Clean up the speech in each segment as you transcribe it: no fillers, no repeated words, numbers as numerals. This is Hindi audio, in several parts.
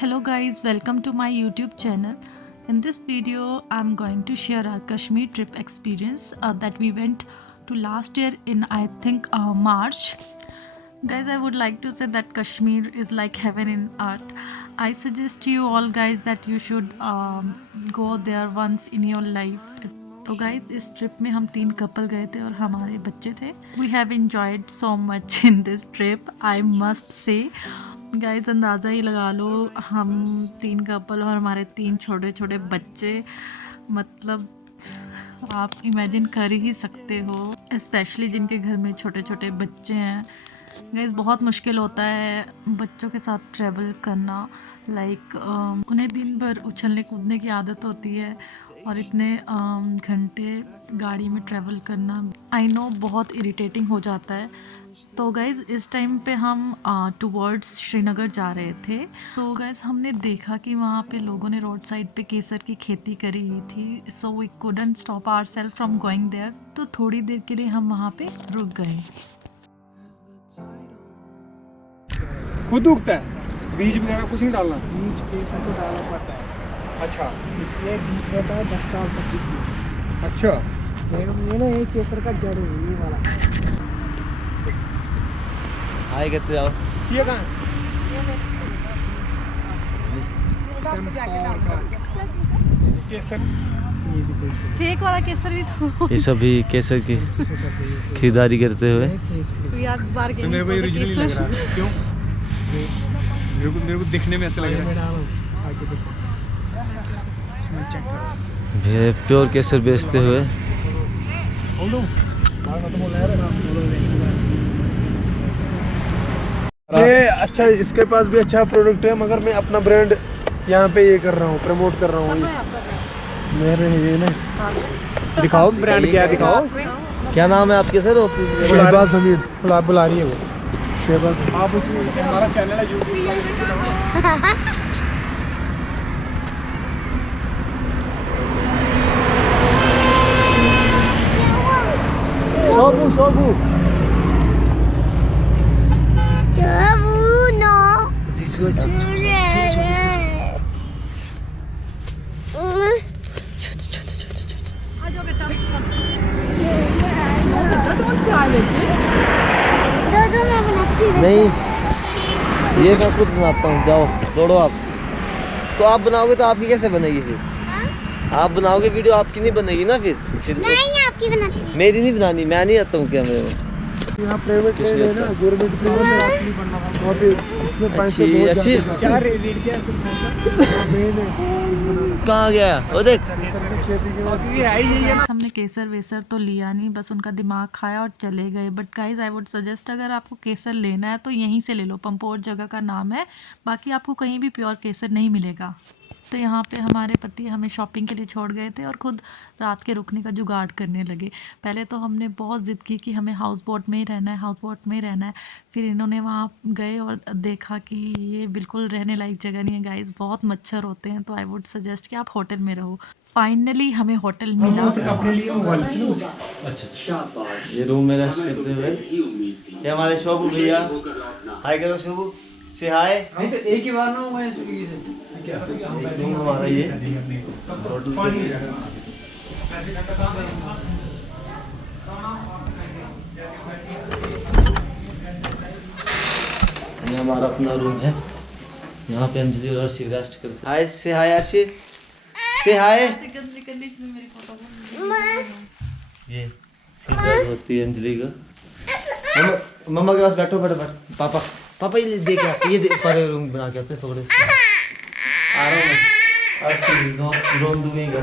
Hello guys, welcome to my YouTube channel. In this video, I'm going to share our Kashmir trip experience that we went to last year in I think March. Guys, I would like to say that Kashmir is like heaven in earth. I suggest you all guys that you should go there once in your life. तो गाइज इस ट्रिप में हम 3 कपल गए थे और हमारे बच्चे थे. We have enjoyed so much in this trip, I must say. Guys अंदाज़ा ही लगा लो, हम 3 कपल और हमारे 3 छोटे छोटे बच्चे, मतलब आप इमेजिन कर ही सकते हो, स्पेशली जिनके घर में छोटे छोटे बच्चे हैं. गाइज बहुत मुश्किल होता है बच्चों के साथ ट्रैवल करना. लाइक उन्हें दिन भर उछलने कूदने की आदत होती है और इतने घंटे गाड़ी में ट्रैवल करना, आई नो बहुत इरिटेटिंग हो जाता है. तो गाइज़ इस टाइम पे हम टुवर्ड्स श्रीनगर जा रहे थे. तो गाइज़ हमने देखा कि वहाँ पे लोगों ने रोड साइड पे केसर की खेती करी हुई थी. So we couldn't stop ourself from going there. तो थोड़ी देर के लिए हम वहाँ पे रुक गए. खुद उगता है, बीज वगैरह कुछ नहीं डालना. बीज केसर को डालना पड़ता है. अच्छा, इसलिए बीज रहता है 10 साल तक इसमें. अच्छा. ये ना ये केसर का जड़ है, ये वाला. हाय करते जाओ. ये कहाँ है? केसर. ये भी केसर. फेक वाला केसर भी तो ये सभी केसर की खरीदारी करते हुए यार बार तो मेरे को ये ओरिजिनल लग रहा है. क्यों? मेरे को दिखने में ऐसा लग रहा है. डालो आगे देखो, इसमें चेक करो. प्योर केसर बेचते हुए. ये अच्छा, इसके पास भी अच्छा प्रोडक्ट है, मगर मैं अपना ब्रांड यहाँ पे ये कर रहा हूँ, प्रमोट कर रहा हूँ. मेरे ये ना, दिखाओ ब्रांड क्या है, दिखाओ. क्या नाम है आपके सर ऑफिस? शहबाज हमीद. बुला रही है वो. शहबाज. आप उसमें हमारा चैनल है यूट्यूब. शोभू नहीं, ये मैं खुद बनाता हूँ. जाओ दौड़ो आप. तो आप बनाओगे तो आपकी कैसे बनेगी फिर? आप बनाओगे वीडियो, आपकी नहीं बनेगी ना फिर. नहीं आपकी बनाती. मेरी नहीं बनानी, मैं नहीं आता हूँ कैमरे में. यहाँ प्राइवेट है ना, गवर्नमेंट की वहाँ पे इसमें पैसे बहुत अच्छी जाते हैं. क्या रेट क्या कहाँ गया वो देख. खेती के है? हमने केसर वेसर तो लिया नहीं, बस उनका दिमाग खाया और चले गए. But guys I would suggest, अगर आपको केसर लेना है तो यहीं से ले लो. पंपोर जगह का नाम है, बाकी आपको कहीं भी प्योर केसर नहीं मिलेगा. तो यहाँ पे हमारे पति हमें शॉपिंग के लिए छोड़ गए थे और ख़ुद रात के रुकने का जुगाड़ करने लगे. पहले तो हमने बहुत ज़िद की कि हमें हाउस बोट में ही रहना है, हाउस बोट में ही रहना है. फिर इन्होंने वहाँ गए और देखा कि ये बिल्कुल रहने लायक जगह नहीं है गाइज, बहुत मच्छर होते हैं. तो आई वुड सजेस्ट कि आप होटल में रहो. फाइनली हमें होटल मिला. अपने लिए मोबाइल. ये रूम में रेस्ट करते हुए ये हमारे शोभू भैया. हाय करो शोभू, से हाय. नहीं तो एक ही बार ना होगा ये स्विगी से. क्या रूम हमारा ये हमारा अपना रूम है. यहाँ पे अंजलि और अर्शी रेस्ट करते. हाय से हाय अर्शी, से हाय. ये सीधा होती है अंजलि का. मम्मा के पास बैठो फटाफट. पापा पापा ये देख के ये सारे रूम बना के आते हैं थोड़े से. आ रहा हूँ मैं. अर्शी रोन दूंगा.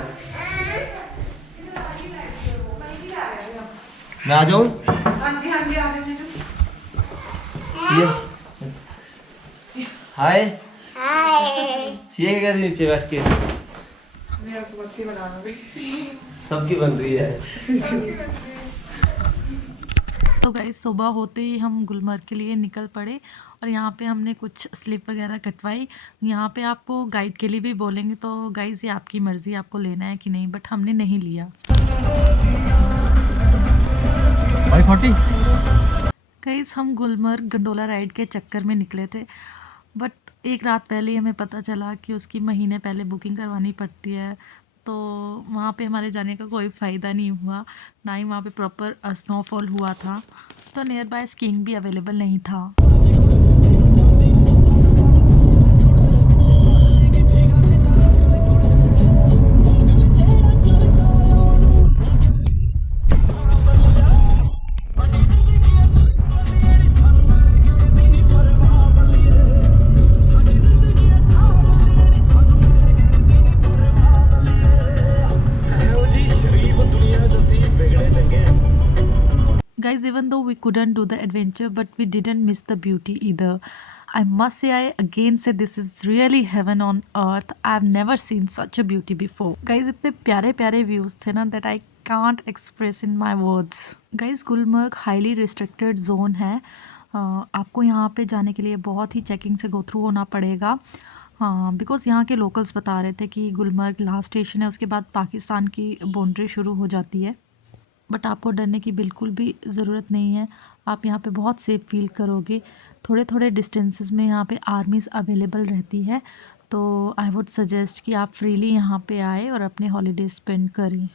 मैं आ जाऊँ. सिया हाय. सिया क्या कर रही है नीचे बैठ के? सबकी बन रही है. तो गाइस सुबह होते ही हम गुलमर्ग के लिए निकल पड़े और यहाँ पे हमने कुछ स्लिप वगैरह कटवाई. यहाँ पे आपको गाइड के लिए भी बोलेंगे, तो गाइस ये आपकी मर्ज़ी, आपको लेना है कि नहीं, बट हमने नहीं लिया. 540. गाइस हम गुलमर्ग गंडोला राइड के चक्कर में निकले थे, बट एक रात पहले ही हमें पता चला कि उसकी महीने पहले बुकिंग करवानी पड़ती है, तो वहाँ पे हमारे जाने का कोई फ़ायदा नहीं हुआ, ना ही वहाँ पे प्रॉपर स्नोफॉल हुआ था, तो नियर बाय स्कीइंग भी अवेलेबल नहीं था। Guys, even though we couldn't do the adventure, but we didn't miss the beauty either. I must say, I again say this is really heaven on earth. I've never seen such a beauty before. Guys, इतने प्यारे प्यारे views थे ना that I can't express in my words. Guys, Gulmarg highly restricted zone है. आपको यहाँ पे जाने के लिए बहुत ही चेकिंग से गो थ्रू होना पड़ेगा, बिकॉज़ यहाँ के लोकल्स बता रहे थे कि गुलमर्ग लास्ट स्टेशन है, उसके बाद पाकिस्तान की बाउंड्री शुरू हो जाती है। बट आपको डरने की बिल्कुल भी ज़रूरत नहीं है, आप यहाँ पे बहुत सेफ़ फील करोगे। थोड़े थोड़े डिस्टेंसेस में यहाँ पे आर्मीज़ अवेलेबल रहती है, तो आई वुड सजेस्ट कि आप फ्रीली यहाँ पे आए और अपने हॉलीडे स्पेंड करें।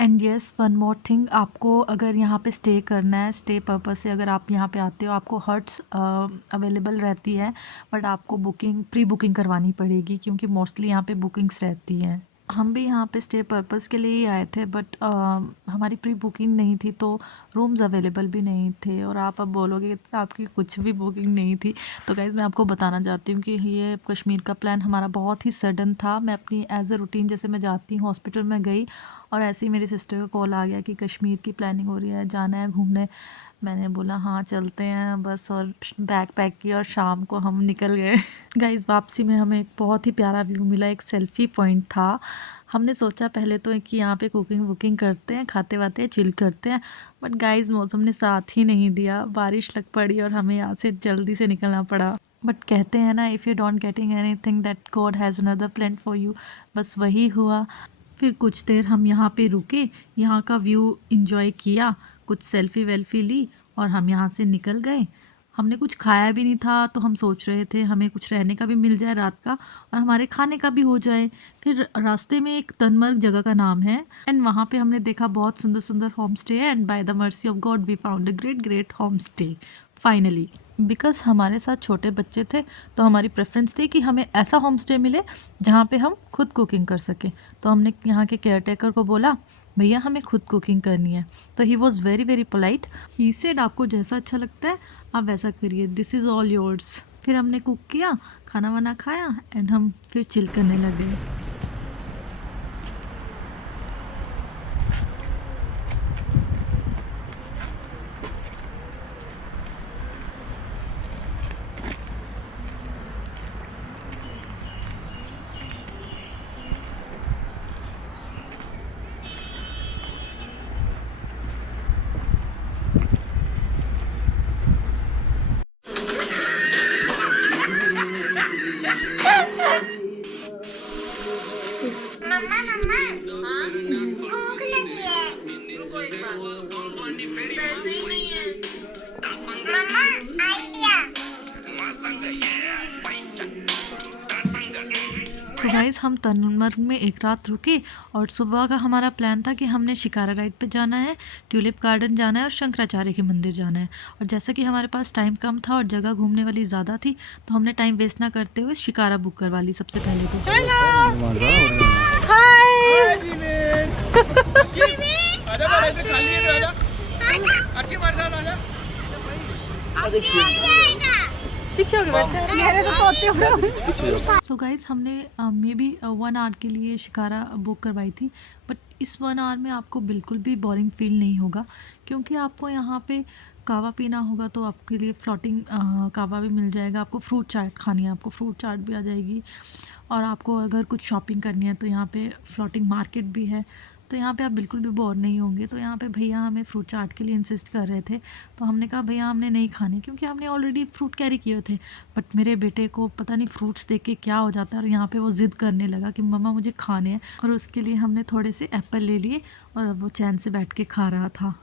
And yes, one more thing, आपको अगर यहाँ पे स्टे करना है, स्टे पर्पस से अगर आप यहाँ पे आते हो, आपको हट्स अवेलेबल रहती है, बट आपको प्री बुकिंग करवानी पड़ेगी, क्योंकि मोस्टली यहाँ पे बुकिंग्स रहती हैं। हम भी यहाँ पे स्टे पर्पस के लिए ही आए थे, बट हमारी प्री बुकिंग नहीं थी, तो रूम्स अवेलेबल भी नहीं थे। और आप अब बोलोगे कि आपकी कुछ भी बुकिंग नहीं थी, तो गाइस मैं आपको बताना चाहती हूँ कि ये कश्मीर का प्लान हमारा बहुत ही सडन था। मैं अपनी एज अ रूटीन जैसे मैं जाती हूँ, हॉस्पिटल में गई और ऐसे ही मेरी सिस्टर का कॉल आ गया कि कश्मीर की प्लानिंग हो रही है, जाना है घूमने। मैंने बोला हाँ चलते हैं बस, और बैग पैक किया और शाम को हम निकल गए। गाइस, वापसी में हमें एक बहुत ही प्यारा व्यू मिला, एक सेल्फ़ी पॉइंट था। हमने सोचा पहले तो कि यहाँ पे कुकिंग वुकिंग करते हैं, खाते वाते चिल करते हैं, बट गाइस मौसम ने साथ ही नहीं दिया, बारिश लग पड़ी और हमें यहाँ से जल्दी से निकलना पड़ा। बट कहते हैं ना, if you don't getting anything that God has another plan for you, बस वही हुआ। फिर कुछ देर हम यहाँ पे रुके, यहाँ का व्यू इंजॉय किया, कुछ सेल्फ़ी वेल्फ़ी ली और हम यहाँ से निकल गए। हमने कुछ खाया भी नहीं था, तो हम सोच रहे थे हमें कुछ रहने का भी मिल जाए रात का और हमारे खाने का भी हो जाए। फिर रास्ते में एक तनमर्ग जगह का नाम है, एंड वहाँ पे हमने देखा बहुत सुंदर सुंदर होम स्टे है, and by the mercy of God we found a great homestay finally. Because हमारे साथ छोटे बच्चे थे, तो हमारी प्रेफरेंस थी कि हमें ऐसा होम स्टे मिले जहाँ पे हम खुद कुकिंग कर सकें। तो हमने यहाँ के केयर टेकर को बोला भैया हमें खुद कुकिंग करनी है, तो he was very polite. He said आपको जैसा अच्छा लगता है आप वैसा करिए, दिस इज़ ऑल योर्स। फिर हमने कुक किया, खाना वाना खाया, एंड हम फिर चिल करने लगे। भूख लगी है। मम्मा आइडिया। सो गाइस, हम तनमर्ग में एक रात रुके और सुबह का हमारा प्लान था कि हमने शिकारा राइड पे जाना है, ट्यूलिप गार्डन जाना है और शंकराचार्य के मंदिर जाना है। और जैसा कि हमारे पास टाइम कम था और जगह घूमने वाली ज़्यादा थी, तो हमने टाइम वेस्ट ना करते हुए शिकारा बुक करवा ली सबसे पहले तो। सो गाइस, हमने मे बी 1 आवर के लिए शिकारा बुक करवाई थी, बट इस 1 आवर में आपको बिल्कुल भी बोरिंग फील नहीं होगा, क्योंकि आपको यहाँ पे कावा पीना होगा तो आपके लिए फ्लोटिंग कावा भी मिल जाएगा। आपको फ्रूट चाट खानी है, आपको फ्रूट चाट भी आ जाएगी। और आपको अगर कुछ शॉपिंग करनी है तो यहाँ पे फ्लोटिंग मार्केट भी है, तो यहाँ पे आप बिल्कुल भी बोर नहीं होंगे। तो यहाँ पे भैया हमें फ्रूट चाट के लिए इंसिस्ट कर रहे थे, तो हमने कहा भैया हमने नहीं खाने, क्योंकि हमने ऑलरेडी फ्रूट कैरी किए थे। बट मेरे बेटे को पता नहीं फ्रूट्स देख के क्या हो जाता है, और यहाँ पे वो ज़िद करने लगा कि मम्मा मुझे खाने हैं, और उसके लिए हमने थोड़े से एप्पल ले लिए और अब वो चैन से बैठ के खा रहा था।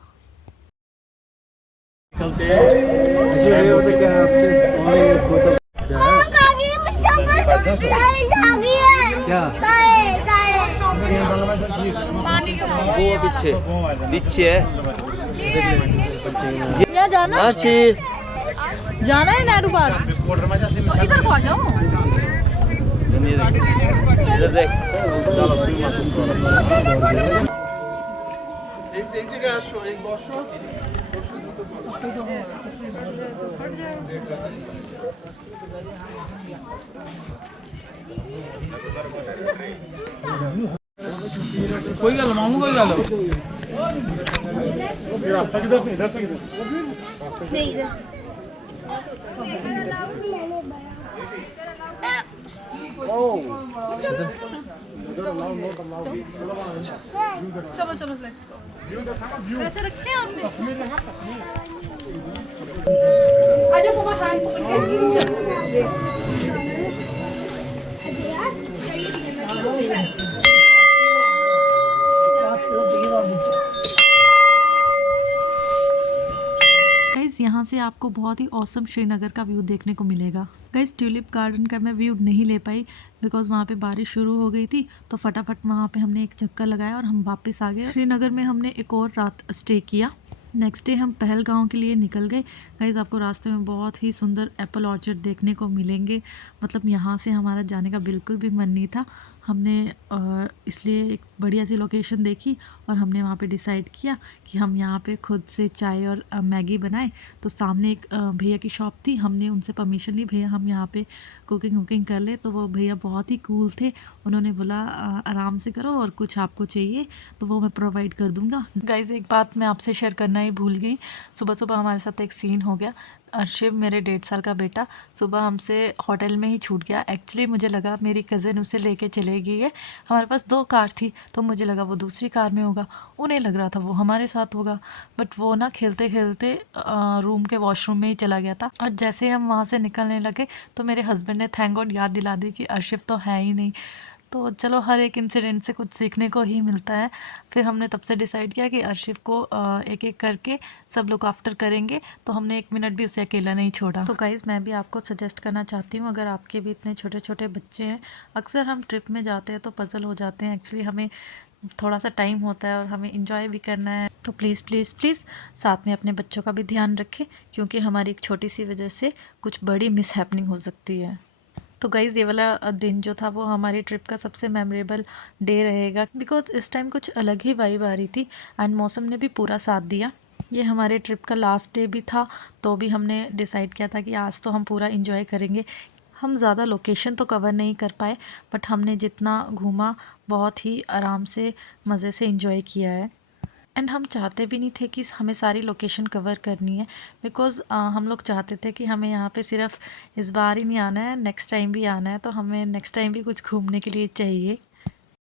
काफी क्या वो पीछे पीछे है यहाँ जाना आरसी जाना है नेहरू पार्क। इधर को आ जाओ। इधर देख कोई गल मामू कोई गल रास्ता किधर से इधर से चलो चलो लेट्स गो। वैसे रखे हैं हमने। आजा पापा हैंड पकड़ गाइस, यहाँ से आपको बहुत ही औसम श्रीनगर का व्यू देखने को मिलेगा। गाइस, ट्यूलिप गार्डन का मैं व्यू नहीं ले पाई बिकॉज वहाँ पे बारिश शुरू हो गई थी, तो फटाफट वहाँ पे हमने एक चक्कर लगाया और हम वापस आ गए। श्रीनगर में हमने एक और रात स्टे किया। नेक्स्ट डे हम पहलगांव के लिए निकल गए। गाइस, आपको रास्ते में बहुत ही सुंदर एप्पल ऑर्चर्ड देखने को मिलेंगे। मतलब यहाँ से हमारा जाने का बिल्कुल भी मन नहीं था। हमने इसलिए एक बढ़िया सी लोकेशन देखी और हमने वहाँ पे डिसाइड किया कि हम यहाँ पे खुद से चाय और मैगी बनाएं। तो सामने एक भैया की शॉप थी, हमने उनसे परमिशन ली, भैया हम यहाँ पे कुकिंग वुकिंग कर ले। तो वो भैया बहुत ही कूल थे, उन्होंने बोला आराम से करो और कुछ आपको चाहिए तो वो मैं प्रोवाइड कर दूँगा। गाइज़, एक बात मैं आपसे शेयर करना ही भूल गई। सुबह सुबह हमारे साथ एक सीन हो गया। अर्शिव मेरे 1.5 साल का बेटा सुबह हमसे होटल में ही छूट गया। एक्चुअली मुझे लगा मेरी कज़न उसे लेके चले गई है। हमारे पास 2 कार थी तो मुझे लगा वो दूसरी कार में होगा, उन्हें लग रहा था वो हमारे साथ होगा। बट वो ना खेलते खेलते रूम के वॉशरूम में ही चला गया था। और जैसे हम वहाँ से निकलने लगे तो मेरे हस्बैंड ने थैंक गॉड याद दिला दी कि अर्शिव तो है ही नहीं। तो चलो, हर एक इंसिडेंट से कुछ सीखने को ही मिलता है। फिर हमने तब से डिसाइड किया कि अर्शिव को एक एक करके सब लोग आफ्टर करेंगे, तो हमने 1 मिनट भी उसे अकेला नहीं छोड़ा। तो गाइज़, मैं भी आपको सजेस्ट करना चाहती हूँ, अगर आपके भी इतने छोटे छोटे बच्चे हैं, अक्सर हम ट्रिप में जाते हैं तो पजल हो जाते हैं। एक्चुअली हमें थोड़ा सा टाइम होता है और हमें इंजॉय भी करना है, तो प्लीज़ प्लीज़ प्लीज़ साथ में अपने बच्चों का भी ध्यान रखें, क्योंकि हमारी एक छोटी सी वजह से कुछ बड़ी मिस हैपनिंग हो सकती है। तो गाइज़, ये वाला दिन जो था वो हमारी ट्रिप का सबसे मेमोरेबल डे रहेगा, बिकॉज इस टाइम कुछ अलग ही वाइब आ रही थी एंड मौसम ने भी पूरा साथ दिया। ये हमारे ट्रिप का लास्ट डे भी था, तो भी हमने डिसाइड किया था कि आज तो हम पूरा इंजॉय करेंगे। हम ज़्यादा लोकेशन तो कवर नहीं कर पाए, बट हमने जितना घूमा बहुत ही आराम से मज़े से इंजॉय किया है। एंड हम चाहते भी नहीं थे कि हमें सारी लोकेशन कवर करनी है, बिकॉज़ हम लोग चाहते थे कि हमें यहाँ पे सिर्फ इस बार ही नहीं आना है, नेक्स्ट टाइम भी आना है। तो हमें नेक्स्ट टाइम भी कुछ घूमने के लिए चाहिए।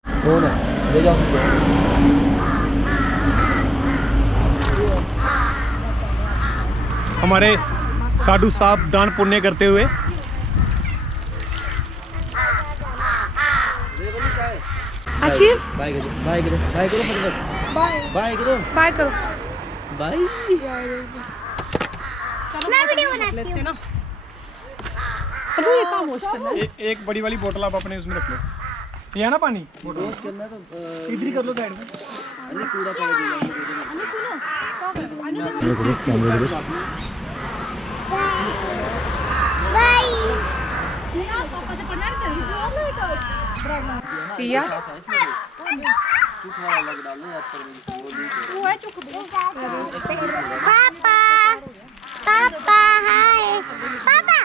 कौन है? ले जाओ हमारे साधु साहब दान पुण्य करते हुए आशिफ, बाय करो बाय करो बाय करो फटाफट बाय करो बाय करो। बाय। मैं वीडियो बनाती हूँ। चलो, ये काम हो सकता है। एक बड़ी वाली बोतल आप अपने उसमें रख लो। ये है ना पानी, इधर ही कर लो साइड में। सिया, पापा पापा हाय पापा।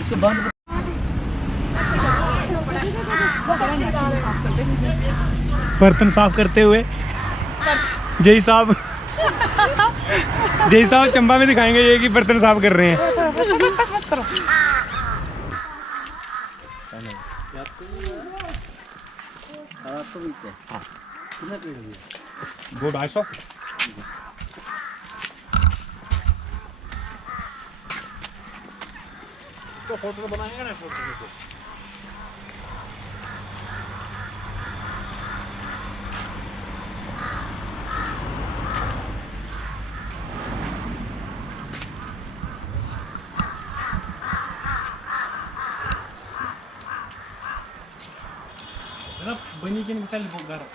इसको बंद बर्तन साफ करते हुए जय साहब चंबा में दिखाएंगे ये कि बर्तन साफ कर रहे हैं। बस करो। वो 250। तो फोटो बनाएंगे ना, photo Banikin bisa libur garap.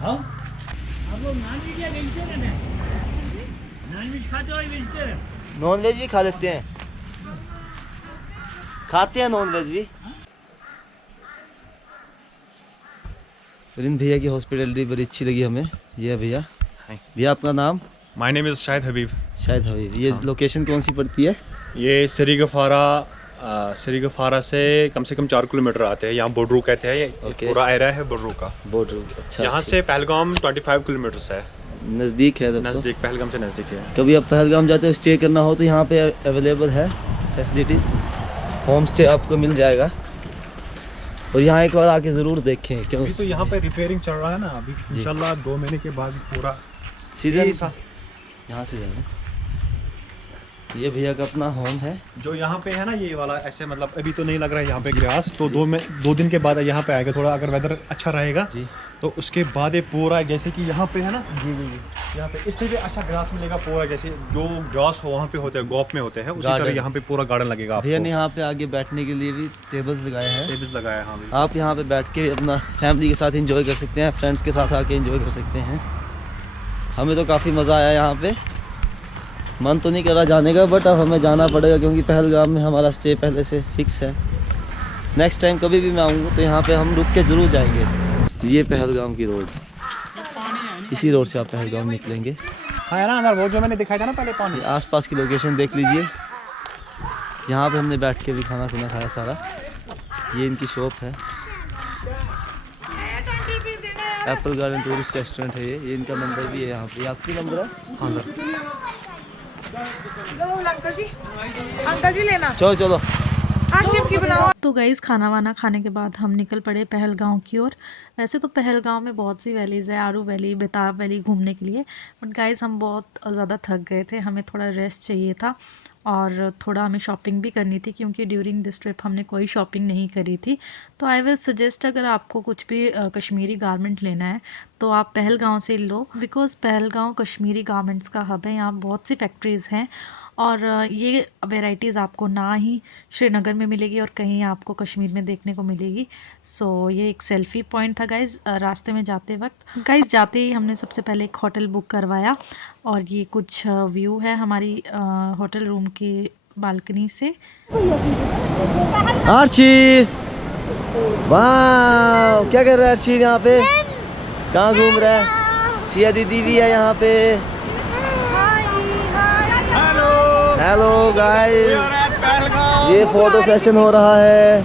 हाँ आप लोग नॉनवेज या वेजिटेरियन है? नॉनवेज खाते हो या वेजिटेरियन? नॉन वेज भी खा लेते हैं, खाते हैं नॉन वेज भी। रिन भैया की हॉस्पिटलिटी बड़ी अच्छी लगी हमें। ये है भैया। भैया आपका नाम? My name is शाहिद हबीब। शायद हबीब। ये लोकेशन कौन सी पड़ती है? ये सरीगफारा से कम 4 किलोमीटर आते हैं। यहाँ बोडरू कहते हैं। ये Okay. पूरा एरिया है बोडरू का। बॉर्डर। अच्छा। यहाँ से पहलगाम 25 किलोमीटर है। नज़दीक है तब तो। नज़दीक, पहलगाम से नज़दीक है। कभी आप पहलगाम जाते हो स्टे करना हो तो यहाँ पे अवेलेबल है फैसिलिटीज़, होम स्टे आपको मिल जाएगा। और यहाँ एक बार आके ज़रूर देखें क्यों अभी तो यहाँ पे रिपेयरिंग चल रहा है ना, अभी इंशाल्लाह 2 महीने के बाद पूरा सीजन यहाँ से जाना। ये भैया का अपना होम है। जो यहाँ पे है ना, ये वाला ऐसे मतलब अभी तो नहीं लग रहा है यहाँ पे ग्रास, तो 2 दिन के बाद यहाँ पे आएगा। थोड़ा अगर वेदर अच्छा रहेगा जी, तो उसके बाद ये पूरा जैसे कि यहाँ पे है ना, जी जी जी, यहाँ पे इससे भी अच्छा ग्रास मिलेगा पूरा। जैसे जो ग्रास हो वहाँ पे होते हैं, गोफ में होते हैं, उसी तरह यहाँ पे पूरा गार्डन लगेगा। भैया ने यहाँ पे आगे बैठने के लिए भी टेबल्स लगाए हैं। टेबल्स लगाया है। हाँ भाई, आप यहाँ पे बैठ के अपना फैमिली के साथ एंजॉय कर सकते हैं, फ्रेंड्स के साथ आके एंजॉय कर सकते हैं। हमें तो काफ़ी मज़ा आया यहाँ पे। मन तो नहीं कर रहा जाने का, बट अब हमें जाना पड़ेगा क्योंकि पहलगाम में हमारा स्टे पहले से फिक्स है। नेक्स्ट टाइम कभी भी मैं आऊँगा तो यहाँ पे हम रुक के ज़रूर जाएंगे। ये पहलगाम की रोड, इसी रोड से आप पहलगाम निकलेंगे। हाँ है ना अंदर वो जो मैंने दिखाया था ना पहले पानी। आसपास की लोकेशन देख लीजिए। यहाँ पे हमने बैठ के भी खाना पीना खाया सारा। ये इनकी शॉप है, एप्पल गार्डन टूरिस्ट रेस्टोरेंट है। ये इनका नंबर भी है यहाँ पे। आपकी नंबर है? हाँ सर। अंकल जी लेना चलो चलो। आशिफ की बनाओ। तो गाइज़ खाना वाना खाने के बाद हम निकल पड़े पहलगांव की ओर। वैसे तो पहलगांव में बहुत सी वैलीज़ है, आरू वैली, बेताब वैली घूमने के लिए, बट गाइज़ हम बहुत ज़्यादा थक गए थे, हमें थोड़ा रेस्ट चाहिए था और थोड़ा हमें शॉपिंग भी करनी थी क्योंकि ड्यूरिंग दिस ट्रिप हमने कोई शॉपिंग नहीं करी थी। तो आई विल सजेस्ट अगर आपको कुछ भी कश्मीरी गारमेंट लेना है तो आप पहलगांव से लो, बिकॉज़ पहलगांव कश्मीरी गारमेंट्स का हब है। यहाँ बहुत सी फैक्ट्रीज़ हैं और ये वैरायटीज़ आपको ना ही श्रीनगर में मिलेगी और कहीं आपको कश्मीर में देखने को मिलेगी। सो ये एक सेल्फ़ी पॉइंट था गाइज़ रास्ते में जाते वक्त। गाइज़ जाते ही हमने सबसे पहले एक होटल बुक करवाया और ये कुछ व्यू है हमारी होटल रूम के बालकनी से। आर्ची, वाह क्या कर रहा है आर्ची यहाँ पे? कहाँ घूम रहा है? सिया दीदी भी है यहाँ पे। हेलो गाइस, ये फोटो सेशन हो रहा है।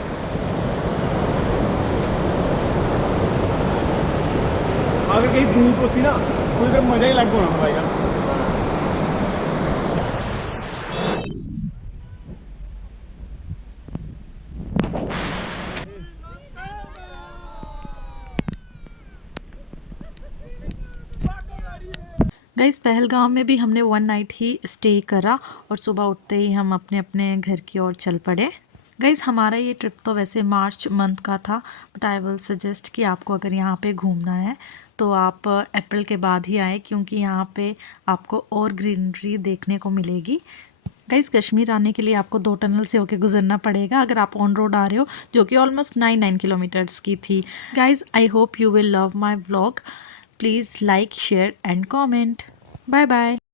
अगर कहीं धूप होती ना कोई तो मजा ही लग होना भाई का। गाइस पहलगाम में भी हमने 1 नाइट ही स्टे करा और सुबह उठते ही हम अपने अपने घर की ओर चल पड़े। गाइस हमारा ये ट्रिप तो वैसे मार्च मंथ का था, बट आई विल सजेस्ट कि आपको अगर यहाँ पे घूमना है तो आप अप्रैल के बाद ही आए क्योंकि यहाँ पे आपको और ग्रीनरी देखने को मिलेगी। गाइस कश्मीर आने के लिए आपको 2 टनल से होके गुजरना पड़ेगा अगर आप ऑन रोड आ रहे हो, जो कि ऑलमोस्ट 9 किलोमीटर्स की थी। Guys I hope you will love my vlog. Please like, share and comment. Bye bye.